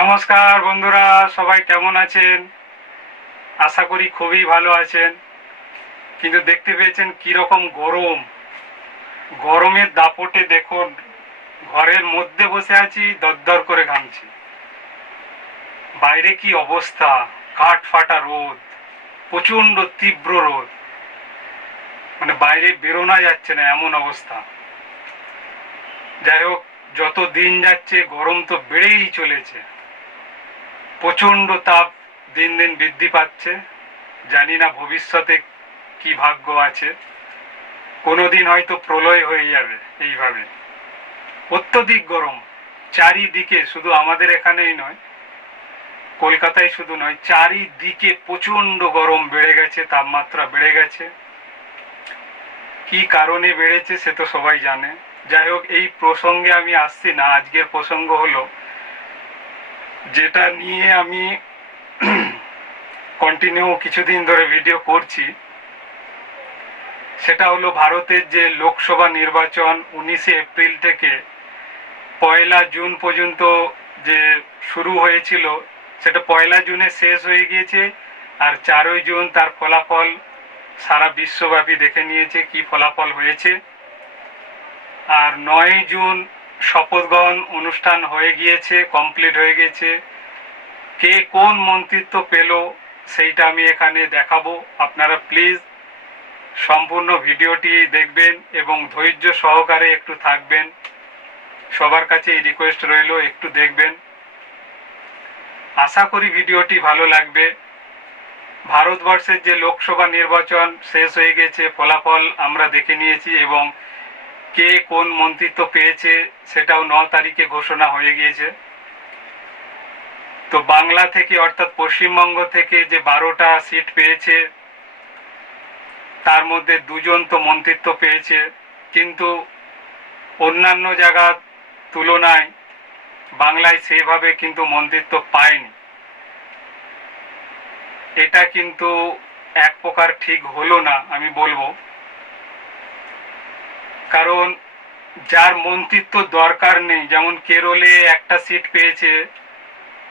নমস্কার বন্ধুরা, সবাই কেমন আছেন? আশা করি খুবই ভালো আছেন। কিন্তু দেখতে পেয়েছেন কিরকম গরম। গরমের দাপটে দেখুন, ঘরের মধ্যে বসে আছি, দরদর করে ঘামছি। বাইরে কি অবস্থা! কাঠ ফাটা রোদ, প্রচন্ড তীব্র রোদ, মানে বাইরে বেরোনো যাচ্ছে না এমন অবস্থা। যাই হোক, যত দিন যাচ্ছে গরম তো বেড়েই চলেছে। প্রচন্ড তাপ দিন দিন বৃদ্ধি পাচ্ছে। জানি না ভবিষ্যতে কি ভাগ্য আছে, কোনোদিন হয়তো প্রলয় হয়ে যাবে এইভাবে। অত্যধিক গরম চারিদিকে, শুধু আমাদের এখানেই নয়, কলকাতায় শুধু নয়, চারিদিকে প্রচন্ড গরম বেড়ে গেছে, তাপমাত্রা বেড়ে গেছে। কি কারণে বেড়েছে সে তো সবাই জানে। যাই হোক, এই প্রসঙ্গে আমি আসছি না। আজকের প্রসঙ্গ হলো, যেটা নিয়ে আমি কন্টিনিউ কিছুদিন ধরে ভিডিও করছি, সেটা হলো ভারতের যে লোকসভা নির্বাচন 19শে এপ্রিল থেকে 1লা জুন পর্যন্ত যে শুরু হয়েছিল, সেটা 1লা জুনে শেষ হয়ে গিয়েছে। আর 4ই জুন তার ফলাফল সারা বিশ্বব্যাপী দেখে নিয়েছে কি ফলাফল হয়েছে। আর 9ই জুন শপথ গ্রহণ অনুষ্ঠান হয়ে গিয়েছে, কমপ্লিট হয়ে গেছে। কে কোন মন্ত্রিত্ব পেল সেইটা আমি এখানে দেখাবো। আপনারা প্লিজ সম্পূর্ণ ভিডিওটি দেখবেন এবং ধৈর্য সহকারে একটু থাকবেন। সবার কাছে এই রিকোয়েস্ট রইল, একটু দেখবেন। আশা করি ভিডিওটি ভালো লাগবে। ভারতবর্ষের যে লোকসভা নির্বাচন শেষ হয়ে গেছে, ফলাফল আমরা দেখে নিয়েছি এবং কে কোন মন্ত্রিত্ব পেয়েছে সেটাও 9 তারিখে ঘোষণা হয়ে গিয়েছে। তো বাংলা থেকে, অর্থাৎ পশ্চিমবঙ্গ থেকে যে 12টা সিট পেয়েছে, তার মধ্যে 2জন তো মন্ত্রিত্ব পেয়েছে, কিন্তু অন্যান্য জায়গার তুলনায় বাংলায় সেভাবে কিন্তু মন্ত্রিত্ব পায়নি। এটা কিন্তু এক প্রকার ঠিক হলো না আমি বলবো। কারণ যার মন্ত্রিত্ব দরকার নেই, যেমন কেরলে একটা সিট পেয়েছে,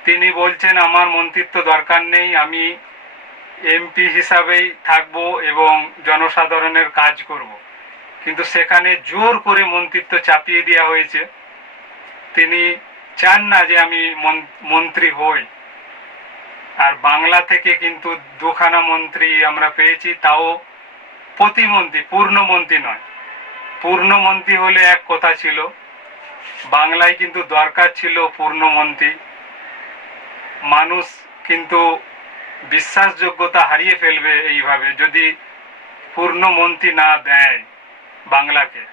তিনি বলছেন আমার মন্ত্রিত্ব দরকার নেই, আমি এমপি হিসাবেই থাকবো এবং জনসাধারণের কাজ করব। কিন্তু সেখানে জোর করে মন্ত্রিত্ব চাপিয়ে দেওয়া হয়েছে। তিনি চান না যে আমি মন্ত্রী হই। আর বাংলা থেকে কিন্তু 2খানা মন্ত্রী আমরা পেয়েছি, তাও প্রতিমন্ত্রী, পূর্ণমন্ত্রী নয়। পূর্ণমন্ত্রী হলে এক কথা ছিল, বাংলায় কিন্তু দরকার ছিল পূর্ণমন্ত্রী। মানুষ কিন্তু বিশ্বাসযোগ্যতা হারিয়ে ফেলবে এইভাবে যদি পূর্ণমন্ত্রী না দেয় বাংলাকে।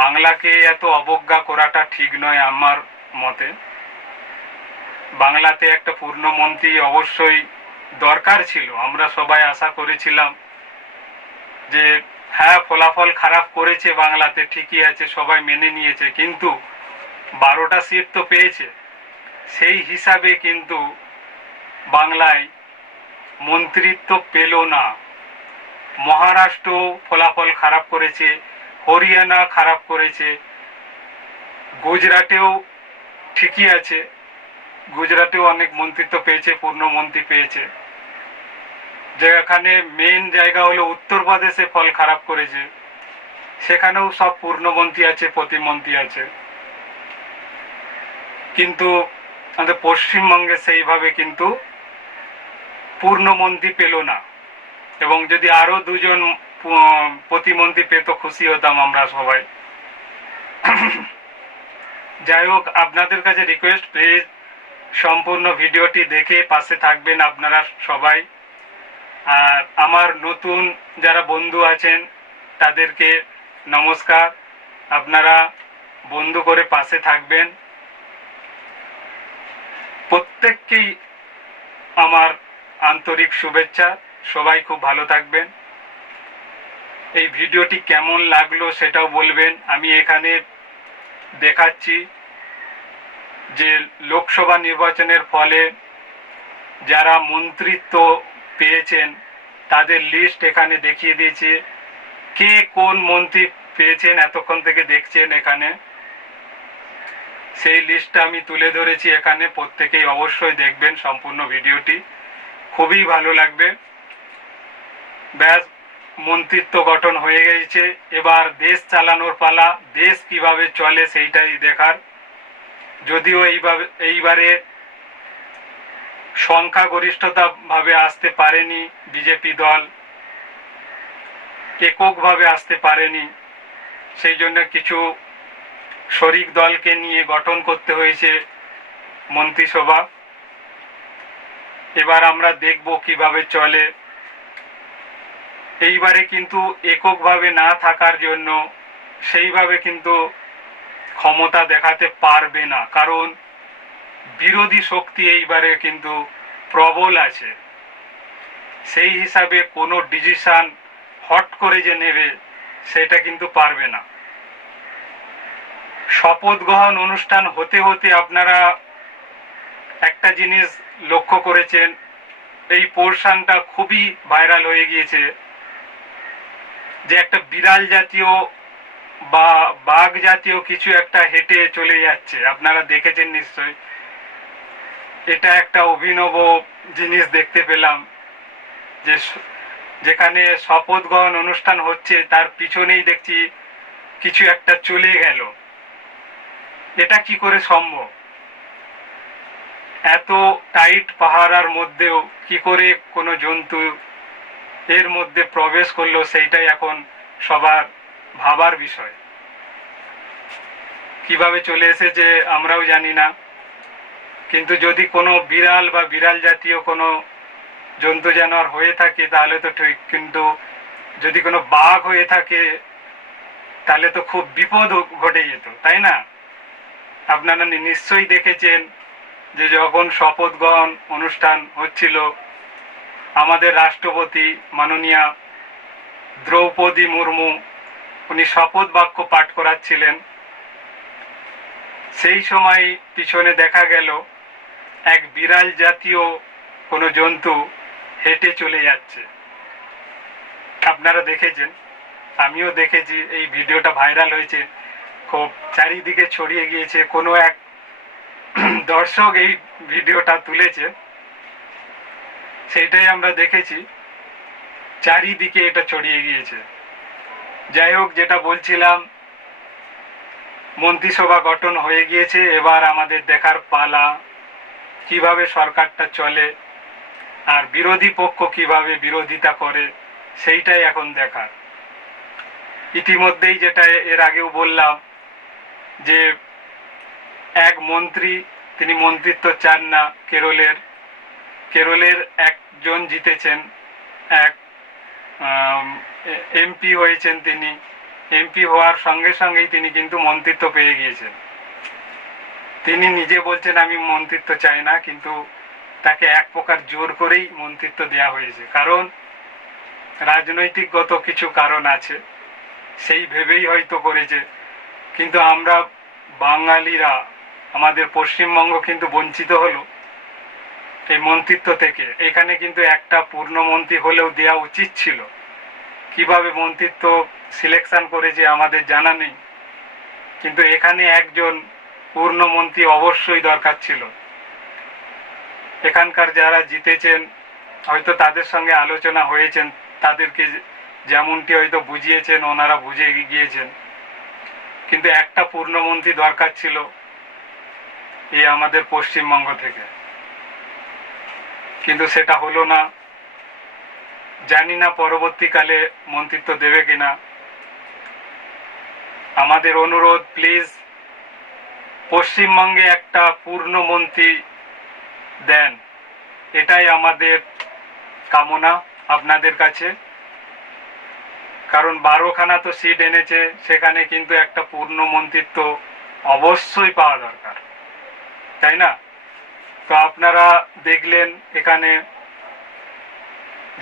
বাংলাকে এত অবজ্ঞা করাটা ঠিক নয় আমার মতে। বাংলাতে একটা পূর্ণমন্ত্রী অবশ্যই দরকার ছিল। আমরা সবাই আশা করেছিলাম যে হ্যাঁ, ফলাফল খারাপ করেছে বাংলাতে, ঠিকই আছে, সবাই মেনে নিয়েছে, কিন্তু 12টা সিট তো পেয়েছে। সেই হিসাবে কিন্তু বাংলায় মন্ত্রিত্ব পেল না। মহারাষ্ট্র ফলাফল খারাপ করেছে, হরিয়ানা খারাপ করেছে, গুজরাটেও ঠিকই আছে, গুজরাটেও অনেক মন্ত্রিত্ব পেয়েছে, পূর্ণমন্ত্রী পেয়েছে। যেখানে মেইন জায়গা হলো উত্তরপ্রদেশে ফল খারাপ করেছে, সেখানেও সব পূর্ণমন্ত্রী আছে, প্রতিমন্ত্রী আছে। কিন্তু আমাদের পশ্চিমবঙ্গে সেইভাবে কিন্তু পূর্ণমন্ত্রী পেল না। এবং যদি আরো 2জন প্রতিমন্ত্রী পেত, খুশি হতাম আমরা সবাই। যাই হোক, আপনাদের কাছে রিকোয়েস্ট, প্লিজ সম্পূর্ণ ভিডিওটি দেখে পাশে থাকবেন আপনারা সবাই। আর আমার নতুন যারা বন্ধু আছেন তাদেরকে নমস্কার। আপনারা বন্ধু করে পাশে থাকবেন। প্রত্যেককেই আমার আন্তরিক শুভেচ্ছা। সবাই খুব ভালো থাকবেন। এই ভিডিওটি কেমন লাগলো সেটাও বলবেন। আমি এখানে দেখাচ্ছি যে লোকসভা নির্বাচনের ফলে যারা মন্ত্রিত্ব পেয়েছেন তাদের লিস্ট এখানে দেখিয়ে দিয়েছি। কে কোন মন্ত্রী পেয়েছেন এতক্ষণ থেকে দেখছেন এখানে, সেই লিস্টটা আমি তুলে ধরেছি এখানে, প্রত্যেকেই অবশ্যই দেখবেন সম্পূর্ণ ভিডিওটি, খুবই ভালো লাগবে। ব্যাস, মন্ত্রিত্ব গঠন হয়ে গেছে, এবার দেশ চালানোর পালা, দেশ কিভাবে চলে সেইটাই দেখার। যদিও এইবারে সংখ্যাগরিষ্ঠতা ভাবে আসতে পারেনি বিজেপি দল, এককভাবে আসতে পারেনি, সেই জন্য কিছু শরিক দলকে নিয়ে গঠন করতে হয়েছে মন্ত্রিসভা। এবার আমরা দেখব কিভাবে চলে। এইবারে কিন্তু এককভাবে না থাকার জন্য সেইভাবে কিন্তু ক্ষমতা দেখাতে পারবে না, কারণ বিরোধী শক্তি এইবারে কিন্তু প্রবল আছে। সেই হিসাবে কোনো ডিসিশন হট করে যে নেবে সেটা কিন্তু পারবে না। শপথ গ্রহণ অনুষ্ঠান হতে হতে আপনারা একটা জিনিস লক্ষ্য করেছেন, এই পোর্শনটা খুবই ভাইরাল হয়ে গিয়েছে, যে একটা বিড়াল জাতীয় বা বাঘ জাতীয় কিছু একটা হেঁটে চলে যাচ্ছে, আপনারা দেখেছেন নিশ্চয়ই। এটা একটা অভিনব জিনিস দেখতে পেলাম, যে যেখানে শপথ গ্রহণ অনুষ্ঠান হচ্ছে তার পিছনেই দেখছি কিছু একটা চলে গেল। এটা কি করে সম্ভব? এত টাইট পাহারার মধ্যেও কি করে কোনো জন্তু এর মধ্যে প্রবেশ করলো, সেইটাই এখন সবার ভাবার বিষয়। কিভাবে চলে এসেছে আমরাও জানি না, কিন্তু যদি কোনো বিড়াল বা বিড়াল জাতীয় কোনো জন্তু জানোয়ার হয়ে থাকে তাহলে তো ঠিক, কিন্তু যদি কোনো বাঘ হয়ে থাকে তাহলে তো খুব বিপদ ঘটে যেত, তাই না? আপনারা নিশ্চয়ই দেখেছেন যে যখন শপথ গ্রহণ অনুষ্ঠান হচ্ছিল, আমাদের রাষ্ট্রপতি মাননীয়া দ্রৌপদী মুর্মু উনি শপথ বাক্য পাঠ করাচ্ছিলেন, সেই সময় পিছনে দেখা গেল এক বিড়াল জাতীয় কোনো জন্তু হেঁটে চলে যাচ্ছে। আপনারা দেখেছেন, আমিও দেখেছি, এই ভিডিওটা ভাইরাল হয়েছে, খুব চারিদিকে ছড়িয়ে গিয়েছে। কোনো এক দর্শক এই ভিডিওটা তুলেছে, সেইটাই আমরা দেখেছি, চারিদিকে এটা ছড়িয়ে গিয়েছে। যাই হোক, যেটা বলছিলাম, মন্ত্রিসভা গঠন হয়ে গিয়েছে, এবার আমাদের দেখার পালা কিভাবে সরকারটা চলে আর বিরোধী পক্ষ কিভাবে বিরোধিতা করে, সেইটাই এখন দেখার। ইতিমধ্যেই যেটা এর আগেও বললাম, যে এক মন্ত্রী, তিনি মন্ত্রিত্ব চান না, কেরলের একজন জিতেছেন, এক এমপি হয়েছেন। তিনি এমপি হওয়ার সঙ্গে সঙ্গেই তিনি কিন্তু মন্ত্রিত্ব পেয়ে গিয়েছেন। তিনি নিজে বলছেন আমি মন্ত্রিত্ব চাই না, কিন্তু তাকে এক প্রকার জোর করেই মন্ত্রিত্ব দেওয়া হয়েছে, কারণ রাজনৈতিকগত কিছু কারণ আছে, সেই ভেবেই হয়তো করেছে। কিন্তু আমরা বাঙালিরা, আমাদের পশ্চিমবঙ্গ কিন্তু বঞ্চিত হলো এই মন্ত্রিত্ব থেকে। এখানে কিন্তু একটা পূর্ণমন্ত্রী হলেও দেওয়া উচিত ছিল। কিভাবে মন্ত্রিত্ব সিলেকশন করেছে আমাদের জানা নেই, কিন্তু এখানে একজন পূর্ণমন্ত্রী অবশ্যই দরকার ছিল। এখানকার যারা জিতেছেন হয়তো তাদের সঙ্গে আলোচনা হয়েছেন, তাদেরকে যেমনটি হয়তো বুঝিয়েছেন, ওনারা বুঝে গিয়েছেন, কিন্তু একটা পূর্ণমন্ত্রী দরকার ছিল এই আমাদের পশ্চিমবঙ্গ থেকে, কিন্তু সেটা হলো না। জানি না পরবর্তীকালে মন্ত্রিত্ব দেবে কিনা। আমাদের অনুরোধ, প্লিজ পশ্চিমবঙ্গে একটা পূর্ণমন্ত্রী দেন, এটাই আমাদের কামনা আপনাদের কাছে। কারণ 12খানা তো সিট এনেছে, সেখানে কিন্তু একটা পূর্ণ মন্ত্রিত্ব অবশ্যই পাওয়া দরকার, তাই না? তো আপনারা দেখলেন এখানে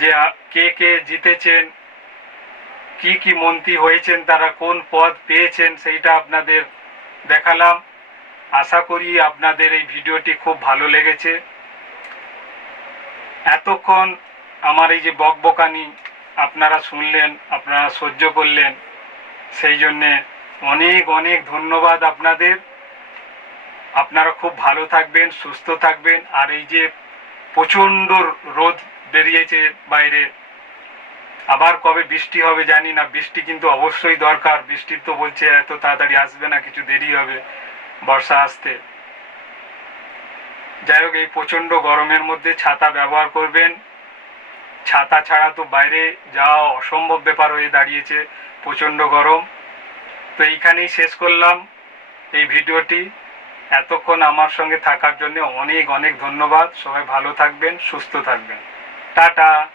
যে কে কে জিতেছেন, কি কি মন্ত্রী হয়েছেন, তারা কোন পদ পেয়েছেন, সেইটা আপনাদের দেখালাম। আশা করি আপনাদের এই ভিডিওটি খুব ভালো লেগেছে। এতক্ষণ আমার এই যে বকবকানি আপনারা শুনলেন, আপনারা সহ্য করলেন, সেই জন্যে অনেক অনেক ধন্যবাদ আপনাদের। আপনারা খুব ভালো থাকবেন, সুস্থ থাকবেন। আর এই যে প্রচণ্ড রোদ বেরিয়েছে বাইরে, আবার কবে বৃষ্টি হবে জানি না। বৃষ্টি কিন্তু অবশ্যই দরকার। বৃষ্টি তো বলছে এত তাড়াতাড়ি আসবে না, কিছু দেরি হবে বর্ষা আসতে। যাই হোক, এই প্রচণ্ড গরমের মধ্যে ছাতা ব্যবহার করবেন। ছাতা ছাড়া তো বাইরে যাওয়া অসম্ভব ব্যাপার হয়ে দাঁড়িয়েছে, প্রচণ্ড গরম। তো এইখানেই শেষ করলাম এই ভিডিওটি। এতক্ষণ আমার সঙ্গে থাকার জন্য অনেক অনেক ধন্যবাদ। সবাই ভালো থাকবেন, সুস্থ থাকবেন। টাটা।